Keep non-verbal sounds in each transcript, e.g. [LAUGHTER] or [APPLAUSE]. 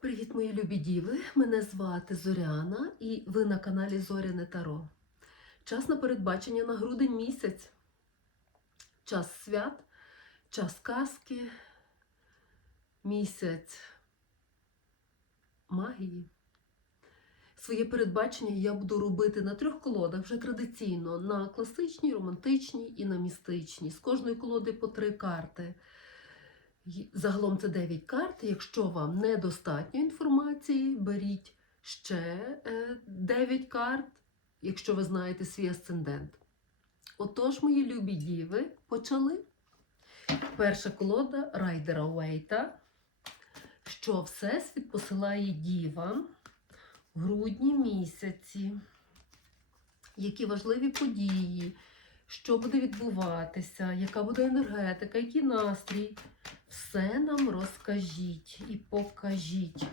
Привіт, мої любі діви! Мене звати Зоряна і ви на каналі Зоряне Таро. Час на передбачення на грудень місяць. Час свят, час казки, місяць магії. Своє передбачення я буду робити на трьох колодах вже традиційно: на класичній, романтичній і на містичній. З кожної колоди по три карти. Загалом це 9 карт. Якщо вам недостатньо інформації, беріть ще 9 карт, якщо ви знаєте свій асцендент. Отож, мої любі діви, почали. Перша колода Райдера Уейта. Що Всесвіт посилає дівам в грудні місяці. Які важливі події, що буде відбуватися, яка буде енергетика, який настрій. Все нам розкажіть і покажіть.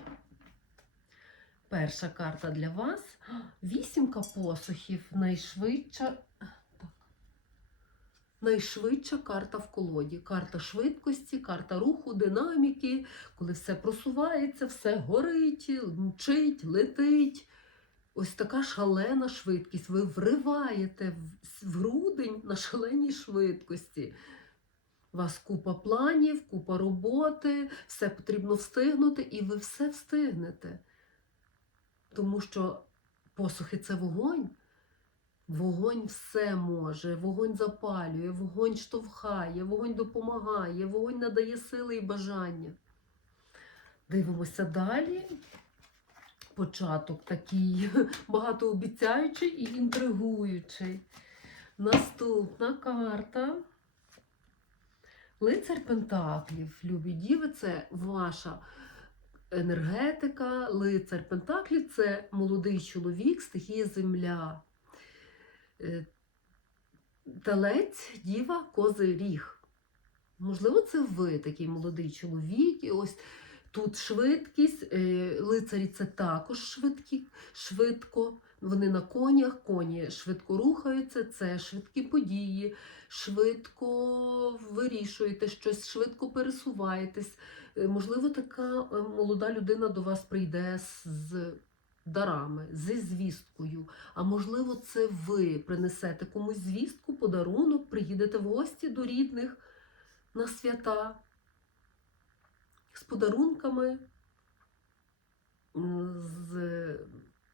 Перша карта для вас. Вісімка посухів. Найшвидша. Так. Найшвидша карта в колоді. Карта швидкості, карта руху, динаміки, коли все просувається, все горить, мчить, летить. Ось така шалена швидкість. Ви вриваєте в- грудень на шаленій швидкості. У вас купа планів, купа роботи, все потрібно встигнути, і ви все встигнете. Тому що посухи це вогонь. Вогонь все може, вогонь запалює, вогонь штовхає, вогонь допомагає, вогонь надає сили і бажання. Дивимося далі. Початок такий [LAUGHS] багатообіцяючий і інтригуючий. Наступна карта. Лицар Пентаклів, любі діви, це ваша енергетика. Лицар Пентаклів це молодий чоловік, стихія земля. Е, Телець, діва, козий ріг. Можливо, це ви такий молодий чоловік. І ось тут швидкість. е, Лицарі це також швидкі, швидко. Вони на конях, коні швидко рухаються, це швидкі події, швидко вирішуєте щось, швидко пересуваєтесь. Е, Можливо, така е, молода людина до вас прийде з- дарами, зі звісткою. А можливо, це ви принесете комусь звістку, подарунок, приїдете в гості до рідних на свята з подарунками, з,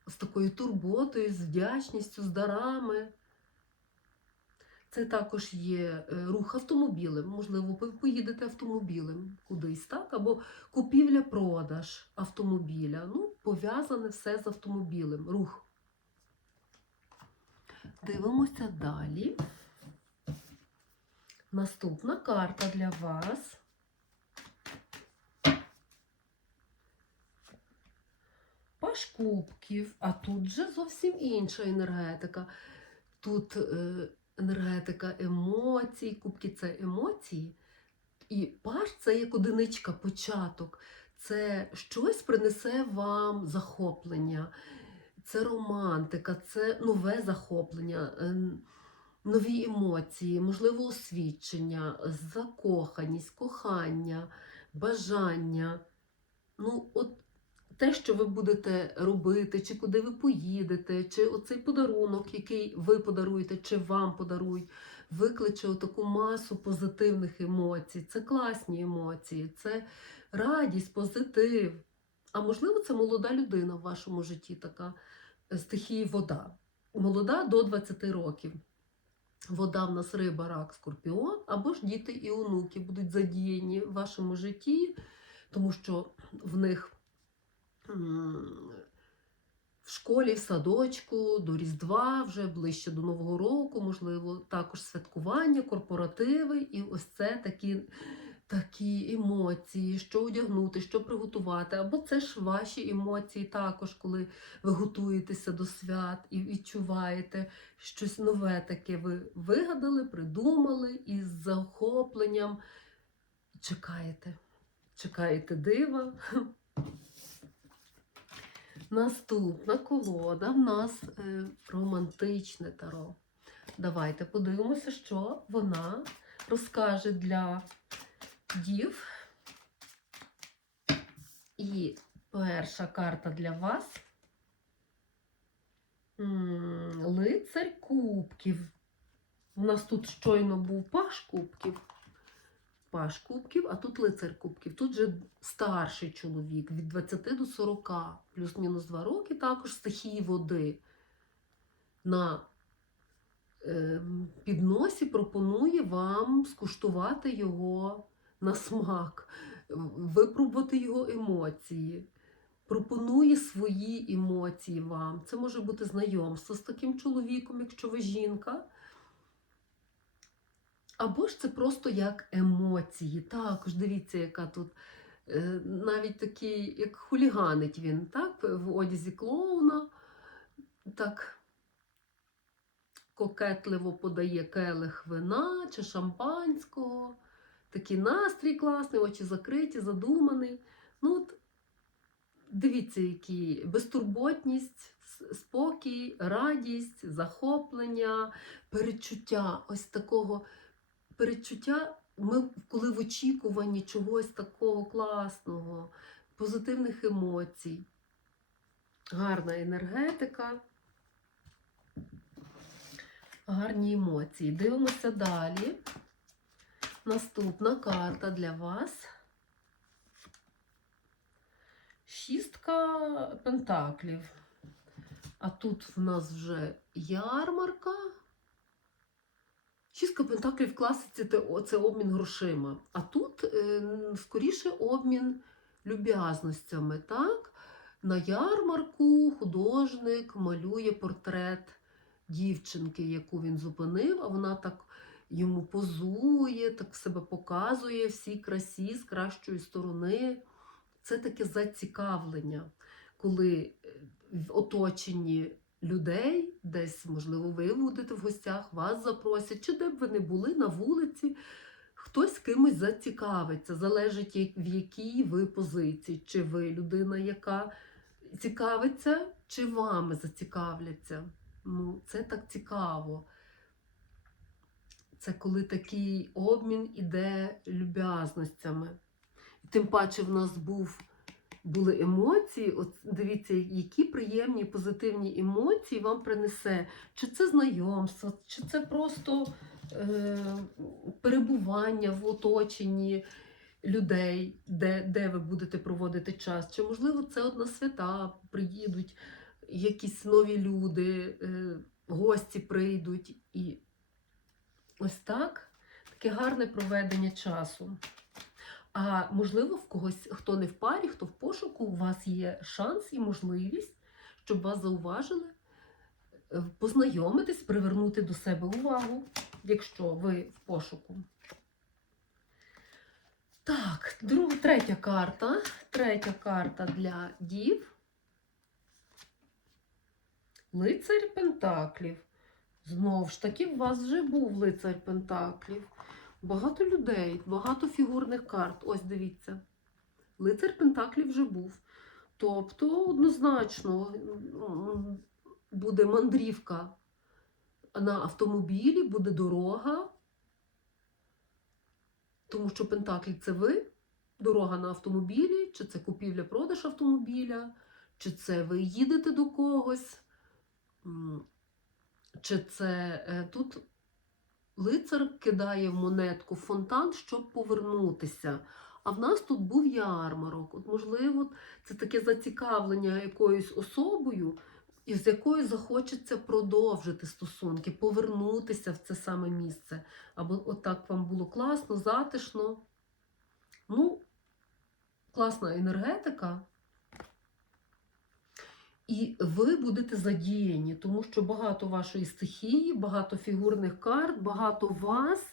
з такою турботою, з вдячністю, з дарами. Це також є е, рух автомобілем. Можливо, ви поїдете автомобілем кудись, так? Або купівля-продаж автомобіля. Ну, пов'язане все з автомобілем. Рух. Дивимося далі. Наступна карта для вас. Паш кубків, а тут же зовсім інша енергетика. Тут е, енергетика емоцій, кубки це емоції. І паш це як одиничка, початок. Це щось принесе вам захоплення, це романтика, це нове захоплення, е, нові емоції, можливо, освідчення, закоханість, кохання, бажання. Ну, от те, що ви будете робити, чи куди ви поїдете, чи оцей подарунок, який ви подаруєте, чи вам подарують, викличе таку масу позитивних емоцій. Це класні емоції, це радість, позитив. А можливо, це молода людина в вашому житті, така е, стихії вода. Молода до 20 років. Вода в нас риба, рак, скорпіон, або ж діти і онуки будуть задіяні в вашому житті, тому що в них в школі, в садочку, до Різдва, вже ближче до Нового року, можливо, також святкування, корпоративи. І ось це такі, такі емоції, що одягнути, що приготувати. Або це ж ваші емоції також, коли ви готуєтеся до свят і відчуваєте щось нове таке. Ви вигадали, придумали і з захопленням чекаєте. Чекаєте дива. Наступна колода в нас е, романтичне таро. Давайте подивимося, що вона розкаже для дів. І Перша карта для вас. М, Лицарь кубків. У нас тут щойно був паш кубків. Паш кубків, а тут лицар кубків. Тут же старший чоловік від 20 до 40, плюс-мінус 2 роки, також стихії води. На ем, підносі пропонує вам скуштувати його на смак, випробувати його емоції. Пропонує свої емоції вам. Це може бути знайомство з таким чоловіком, якщо ви жінка. Або ж це просто як емоції. Також дивіться, яка тут е, навіть такий, як хуліганить він, так? В одязі клоуна. Так кокетливо подає келих вина чи шампанського. Такий настрій класний, очі закриті, задуманий. Ну, от, дивіться, які безтурботність, спокій, радість, захоплення, перечуття ось такого перечуття, ми коли в очікуванні чогось такого класного, позитивних емоцій, гарна енергетика, гарні емоції. Дивимося далі. Наступна карта для вас. Шістка пентаклів. А тут в нас вже ярмарка. Шістка пентаклів в класиці це, обмін грошима. А тут е, скоріше обмін люб'язностями. Так? На ярмарку художник малює портрет дівчинки, яку він зупинив, а вона так йому позує, так себе показує всій красі з кращої сторони. Це таке зацікавлення, коли е, в оточенні людей, десь, можливо, ви будете в гостях, вас запросять, чи де б ви не були на вулиці, хтось кимось зацікавиться, залежить, в якій ви позиції, чи ви людина, яка цікавиться, чи вами зацікавляться. Ну, це так цікаво. Це коли такий обмін іде люб'язностями. Тим паче в нас був були емоції. От дивіться, які приємні позитивні емоції вам принесе. Чи це знайомство, чи це просто е, перебування в оточенні людей, де, де ви будете проводити час. Чи, можливо, це от на свята приїдуть якісь нові люди, е, гості прийдуть. І ось так таке гарне проведення часу. А можливо, в когось, хто не в парі, хто в пошуку, у вас є шанс і можливість, щоб вас зауважили, е, познайомитись, привернути до себе увагу, якщо ви в пошуку. Так, друга, третя карта. Третя карта для дів. Лицар Пентаклів. Знову ж таки, у вас вже був лицар Пентаклів. Багато людей, багато фігурних карт. Ось дивіться. Лицар Пентаклів вже був. Тобто, однозначно, буде мандрівка на автомобілі, буде дорога. Тому що Пентаклі це ви, дорога на автомобілі, чи це купівля-продаж автомобіля, чи це ви їдете до когось, чи це е, тут лицар кидає в монетку в фонтан, щоб повернутися. А в нас тут був ярмарок. От, можливо, це таке зацікавлення якоюсь особою, і з якою захочеться продовжити стосунки, повернутися в це саме місце. Або отак вам було класно, затишно. Ну, класна енергетика. І ви будете задіяні, тому що багато вашої стихії, багато фігурних карт, багато вас.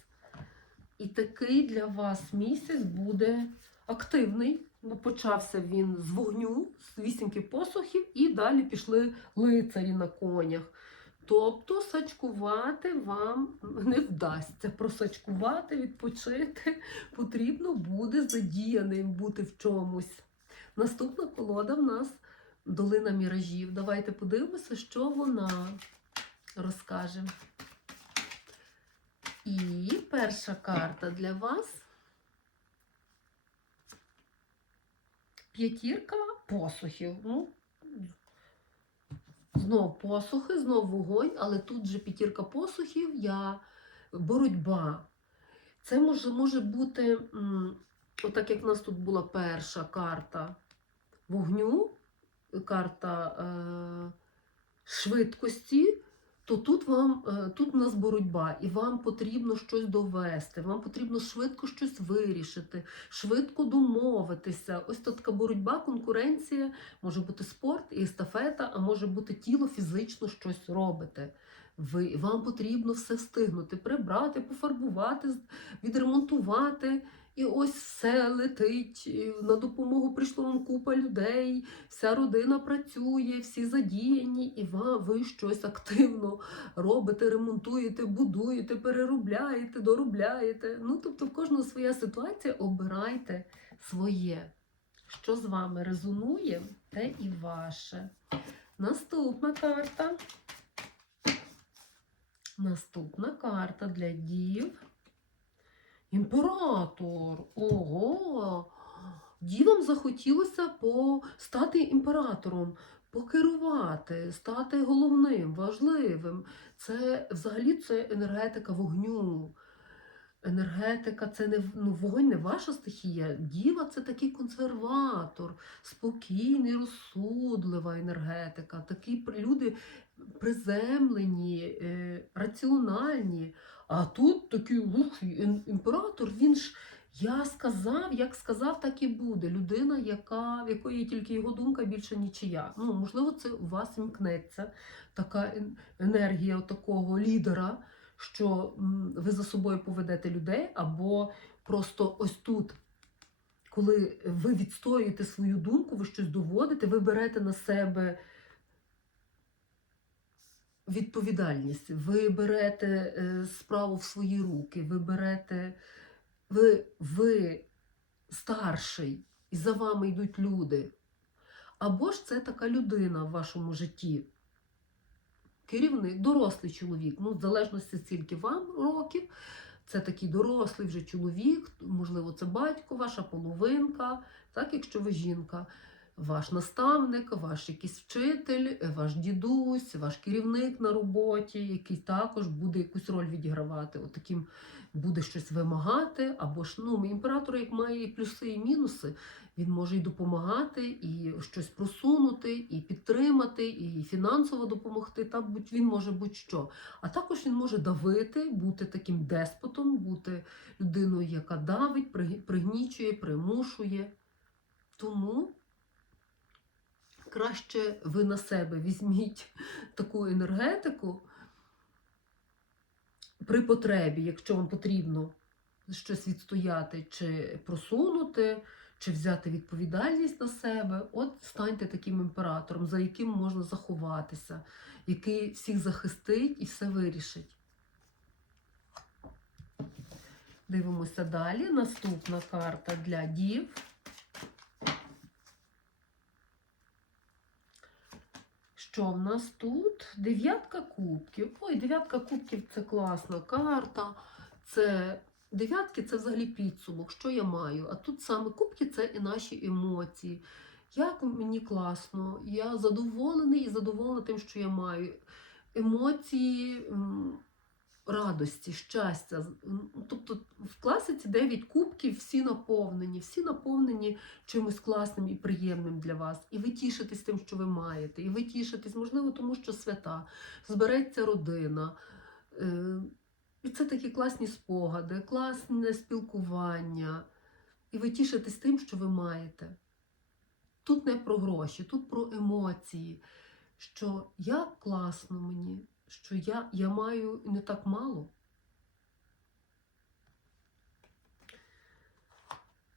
І такий для вас місяць буде активний. Ну, почався він з вогню, з вісімки посухів, і далі пішли лицарі на конях. Тобто сачкувати вам не вдасться. Просачкувати, відпочити потрібно буде задіяним бути в чомусь. Наступна колода в нас долина міражів. Давайте подивимося, що вона розкаже. І перша карта для вас. П'ятірка посухів. Ну, знов посухи, знов вогонь, але тут же п'ятірка посухів, я боротьба. Це може, може бути, отак як в нас тут була перша карта вогню, карта е, швидкості, то тут вам е, тут у нас боротьба, і вам потрібно щось довести, вам потрібно швидко щось вирішити, швидко домовитися. Ось тут така боротьба, конкуренція, може бути спорт і естафета, а може бути тіло фізично щось робите. Ви, вам потрібно все встигнути, прибрати, пофарбувати, відремонтувати. І ось все летить. На допомогу прийшло вам купа людей, вся родина працює, всі задіяні, і ви щось активно робите, ремонтуєте, будуєте, переробляєте, доробляєте. Ну, тобто, в кожного своя ситуація, обирайте своє. Що з вами резонує, те і ваше. Наступна карта. Наступна карта для дів. Імператор. Ого! Дівам захотілося стати імператором, покерувати, стати головним, важливим. Це взагалі це енергетика вогню. Енергетика це не ну, вогонь не ваша стихія. Діва це такий консерватор, спокійний, розсудлива енергетика. Такі люди приземлені, е, раціональні. А тут такий ух, імператор, він ж я сказав, як сказав, так і буде. Людина, яка, в якої тільки його думка, більше нічия. Ну, можливо, це у вас імкнеться така енергія такого лідера, що ви за собою поведете людей, або просто ось тут. Коли ви відстоюєте свою думку, ви щось доводите, ви берете на себе відповідальність, ви берете е, справу в свої руки, ви берете, ви, ви старший, і за вами йдуть люди. Або ж це така людина в вашому житті. Керівник, дорослий чоловік, ну, в залежності скільки вам років, це такий дорослий вже чоловік, можливо, це батько, ваша половинка, так, якщо ви жінка, ваш наставник, ваш якийсь вчитель, ваш дідусь, ваш керівник на роботі, який також буде якусь роль відігравати. От таким буде щось вимагати, або ж ну, імператор, як має і плюси і мінуси, він може і допомагати, і щось просунути, і підтримати, і фінансово допомогти. Та будь він може будь-що. А також він може давити, бути таким деспотом, бути людиною, яка давить, при- пригнічує, примушує. Тому краще ви на себе візьміть [LAUGHS] таку енергетику при потребі, якщо вам потрібно щось відстояти чи просунути, чи взяти відповідальність на себе, от станьте таким імператором, за яким можна заховатися, який всіх захистить і все вирішить. Дивимося далі. Наступна карта для дів. Що в нас тут? Дев'ятка кубків. Ой, дев'ятка кубків це класна карта. Це дев'ятки це взагалі підсумок, що я маю. А тут саме кубки це і наші емоції. Як мені класно, я задоволений і задоволена тим, що я маю. Емоції радості, щастя. Тобто в класиці 9 кубків всі наповнені, всі наповнені чимось класним і приємним для вас. І ви тішитесь тим, що ви маєте. І ви тішитесь, можливо, тому що свята, збереться родина. Е, І це такі класні спогади, класне спілкування. І ви тішитесь тим, що ви маєте. Тут не про гроші, тут про емоції. Що як класно мені, що я, я маю не так мало.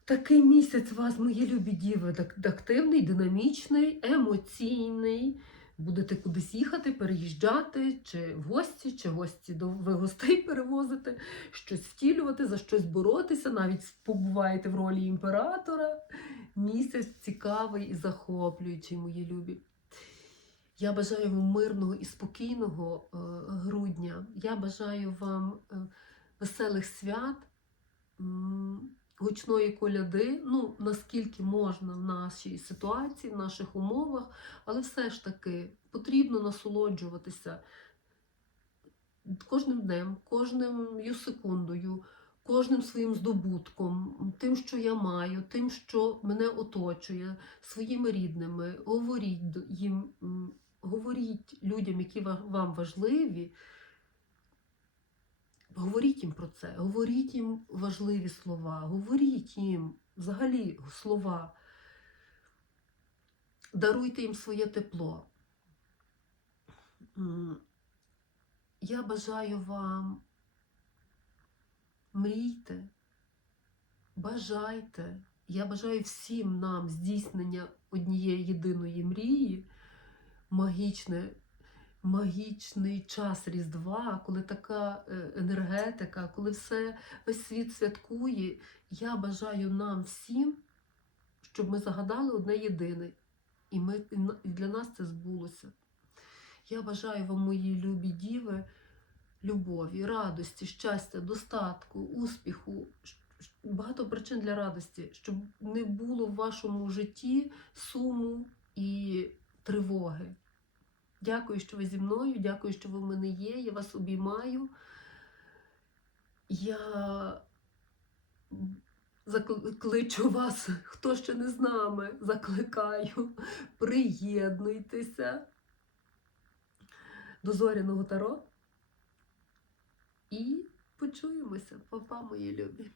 Такий місяць вас, мої любі діви, активний, динамічний, емоційний. Будете кудись їхати, переїжджати, чи в гості, чи гості до ви гостей перевозите, щось втілювати, за щось боротися, навіть побуваєте в ролі імператора. Місяць цікавий і захоплюючий, мої любі. Я бажаю вам мирного і спокійного е, грудня. Я бажаю вам е, веселих свят, гучної коляди, ну наскільки можна в нашій ситуації, в наших умовах, але все ж таки потрібно насолоджуватися кожним днем, кожною секундою, кожним своїм здобутком, тим, що я маю, тим, що мене оточує, своїми рідними. Говоріть їм, говоріть людям, які вам важливі. Говоріть їм про це, говоріть їм важливі слова, говоріть їм взагалі слова, даруйте їм своє тепло. Я бажаю вам мрійте, бажайте. Я бажаю всім нам здійснення однієї єдиної мрії, магічне, магічний час Різдва, коли така е, енергетика, коли все, весь світ святкує. Я бажаю нам всім, щоб ми загадали одне єдине. І, ми, і для нас це збулося. Я бажаю вам, мої любі діви, любові, радості, щастя, достатку, успіху, багато причин для радості, щоб не було в вашому житті суму і тривоги. Дякую, що ви зі мною, дякую, що ви в мене є. Я вас обіймаю. Я закличу вас, хто ще не з нами, закликаю, приєднуйтеся до зоряного таро і почуємося, папа, мої любі.